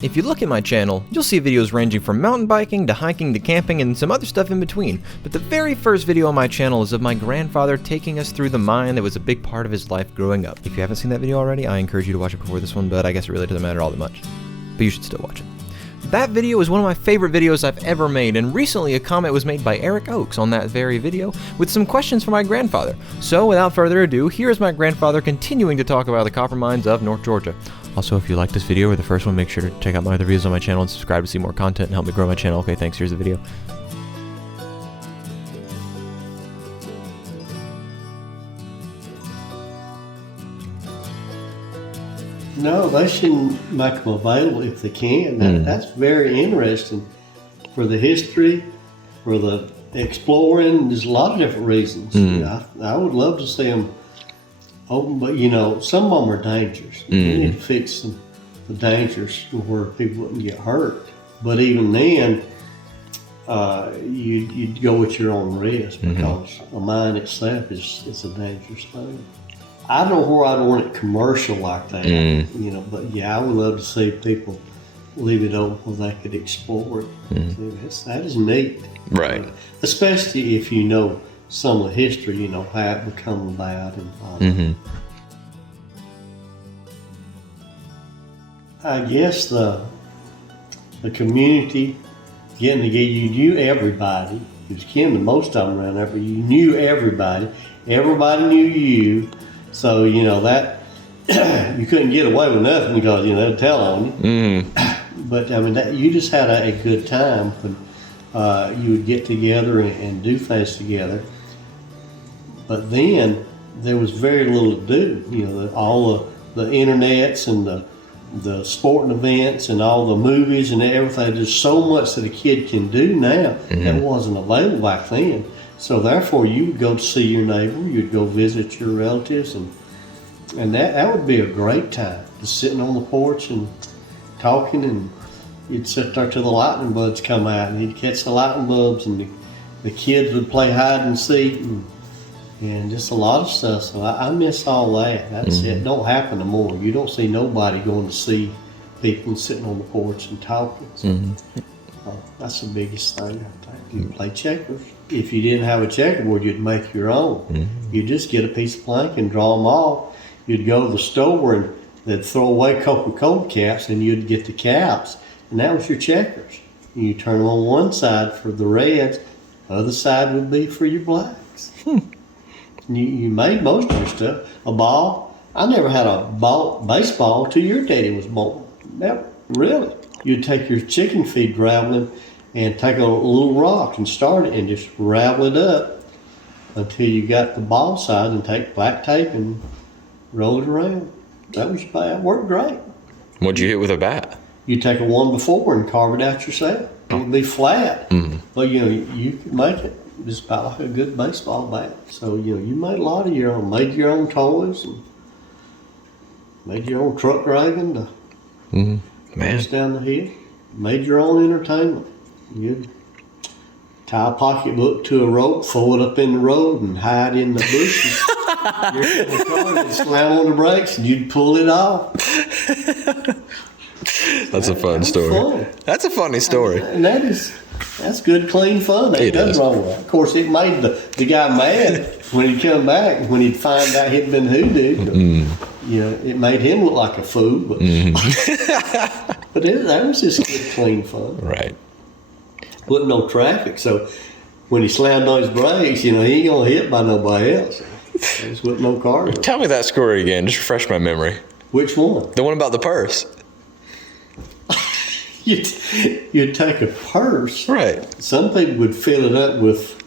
If you look at my channel, you'll see videos ranging from mountain biking to hiking to camping and some other stuff in between, but the very first video on my channel is of my grandfather taking us through the mine that was a big part of his life growing up. If you haven't seen that video already, I encourage you to watch it before this one, but I guess it really doesn't matter all that much. But you should still watch it. That video is one of my favorite videos I've ever made, and recently a comment was made by Eric Oakes on that very video with some questions for my grandfather. So without further ado, here is my grandfather continuing to talk about the copper mines of North Georgia. Also, if you like this video or the first one, make sure to check out my other videos on my channel and subscribe to see more content and help me grow my channel. Okay, thanks. Here's the video. No, they shouldn't make them available if they can. That's very interesting for the history, for the exploring. There's a lot of different reasons. I would love to see them open, but you know, some of them are dangerous. You need to fix the dangers to where people wouldn't get hurt. But even then, you'd go at your own risk because a mine itself is a dangerous thing. I don't know where I'd want it commercial like that, you know, but yeah, I would love to see people leave it open where they could explore it. That is neat. Right. Especially if you know some of the history, you know, how it become about and I guess the community getting together, you knew everybody. You was kin to most of them around there, but you knew everybody. Everybody knew you. So, you know, that you couldn't get away with nothing because, you know, they'd tell on you. But, I mean, you just had a good time when you would get together and do things together. But then there was very little to do. You know, all the internets and the sporting events and all the movies and everything. There's so much that a kid can do now that wasn't available back then. So therefore, you would go to see your neighbor, you'd go visit your relatives, and that would be a great time, just sitting on the porch and talking, and you'd sit there till the lightning bugs come out, and you'd catch the lightning bugs, and the kids would play hide and seek, and just a lot of stuff. So I miss all that. That's it. Don't happen no more. You don't see nobody going to see people sitting on the porch and talking. So, that's the biggest thing, I think. You play checkers. If you didn't have a checkerboard, you'd make your own. You'd just get a piece of plank and draw them off. You'd go to the store and they'd throw away Coca-Cola caps and you'd get the caps. And that was your checkers. You turn them on one side for the reds, the other side would be for your blacks. You made most of your stuff. A ball. I never had a baseball till your daddy was born. Never. Really. You'd take your chicken feed raveling and take a little rock and start it and just ravel it up until you got the ball side and take black tape and roll it around. That was your bat. Worked great. What'd you hit with a bat? You take a 1x4 and carve it out yourself. It'd be flat. But you know, you could make it just about like a good baseball bat. So, you know, you made a lot of your own, made your own toys and made your own truck dragon to pass down the hill. Made your own entertainment. You'd tie a pocketbook to a rope, throw it up in the road, and hide in the bushes. You're in the car and slam on the brakes, and you'd pull it off. That's a fun story. Fun. That's a funny story. And that's good, clean fun. Ain't nothing wrong with that. Of course, it made the guy mad when he'd come back, when he'd find out he'd been hoodooed. You know, it made him look like a fool, but but that was just good, clean fun. Right. Wasn't no traffic, so when he slammed on his brakes, you know, he ain't gonna hit by nobody else. There wasn't no car. Tell me that story again. Just refresh my memory. Which one? The one about the purse. You'd take a purse. Right. Some people would fill it up with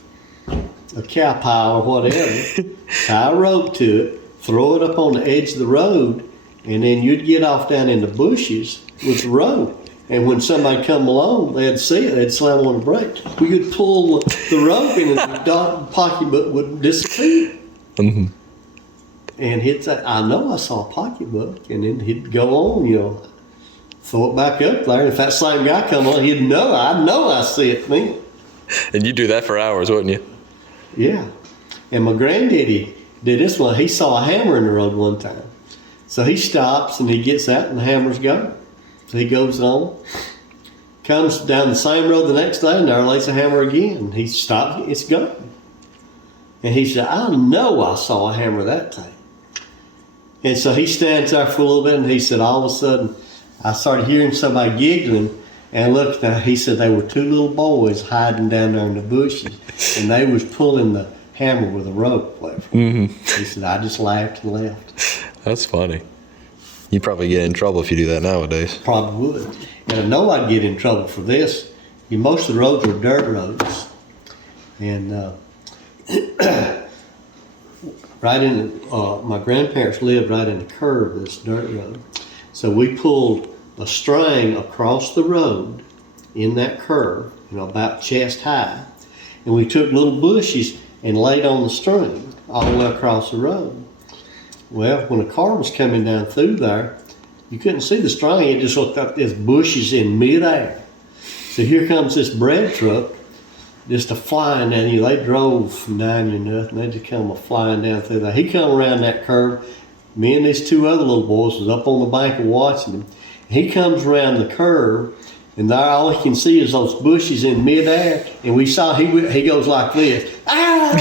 a cow pile or whatever, tie a rope to it, throw it up on the edge of the road, and then you'd get off down in the bushes with the rope. And when somebody come along, they'd see it, they'd slam on the brakes. We could pull the rope in and the pocketbook would disappear. And he'd say, I know I saw a pocketbook. And then he'd go on, you know, throw it back up there. And if that same guy come on, he'd know, I see it then. And you do that for hours, wouldn't you? Yeah. And my granddaddy did this one. He saw a hammer in the road one time. So he stops and he gets out and the hammer's gone. So he goes on, comes down the same road the next day, and there lays a hammer again. He stopped, it's gone. And he said, I know I saw a hammer that time. And so he stands there for a little bit, and he said, all of a sudden, I started hearing somebody giggling, and looked, he said they were two little boys hiding down there in the bushes, and they was pulling the hammer with a rope. He said, I just laughed and left. That's funny. You'd probably get in trouble if you do that nowadays. Probably would. And I know I'd get in trouble for this. Most of the roads were dirt roads. And right in, my grandparents lived right in the curve of this dirt road. So we pulled a string across the road in that curve, about chest high. And we took little bushes and laid on the string all the way across the road. Well, when a car was coming down through there, you couldn't see the string. It just looked like there's bushes in midair. So here comes this bread truck, just a flying down. They drove from 90 or nothing. They just come flying down through there. He come around that curve. Me and these two other little boys was up on the bank and watching him. He comes around the curve, and there all he can see is those bushes in midair. And we saw he goes like this. Ah!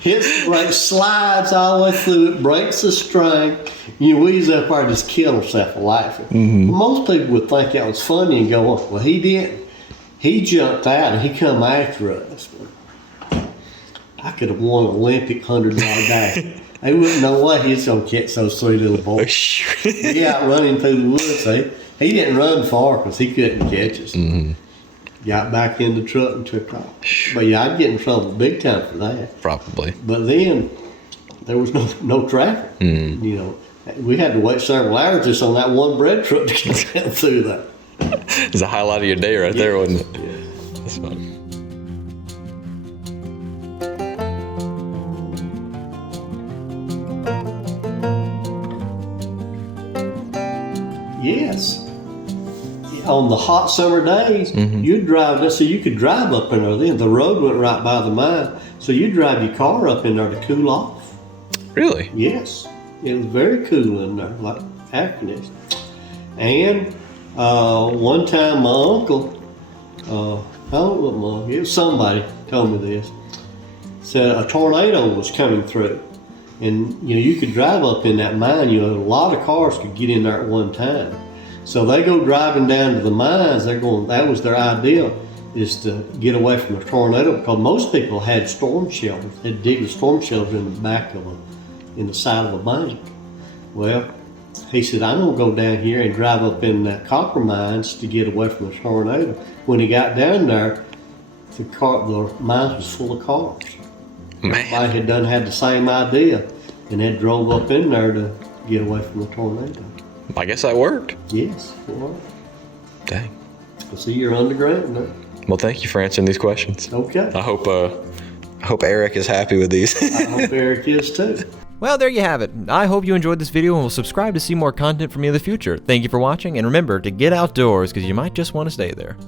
Hits the brake, slides all the way through it, breaks the string. We was up there just killing himself laughing. Most people would think that was funny and go, well, he didn't. He jumped out and he come after us. I could have won an Olympic $100 day. They wouldn't know what he was going to catch those three little boys. He out running through the woods. He didn't run far because he couldn't catch us. Got back in the truck and took off. But yeah, I'd get in trouble big time for that. Probably. But then there was no traffic. We had to wait several hours just on that one bread truck to get down through that. It's a highlight of your day right there, wasn't it? Yeah. That's funny. Yes. On the hot summer days, you'd drive, so you could drive up in there then. The road went right by the mine, so you'd drive your car up in there to cool off. Really? Yes. It was very cool in there, like air conditioning. And one time my uncle, I don't know, it was somebody told me this, said a tornado was coming through. And you could drive up in that mine, a lot of cars could get in there at one time. So they go driving down to the mines, that was their idea, is to get away from a tornado, because most people had storm shelters. They'd dig the storm shelters in the back of in the side of a bank. Well, he said, I'm gonna go down here and drive up in the copper mines to get away from the tornado. When he got down there, the mines was full of cars. Man. Everybody had the same idea, and they drove up in there to get away from the tornado. I guess that worked. Yes, it was. Dang. See, you're underground now. Well, thank you for answering these questions. Okay. I hope Eric is happy with these. I hope Eric is too. Well, there you have it. I hope you enjoyed this video and will subscribe to see more content from me in the future. Thank you for watching, and remember to get outdoors because you might just want to stay there.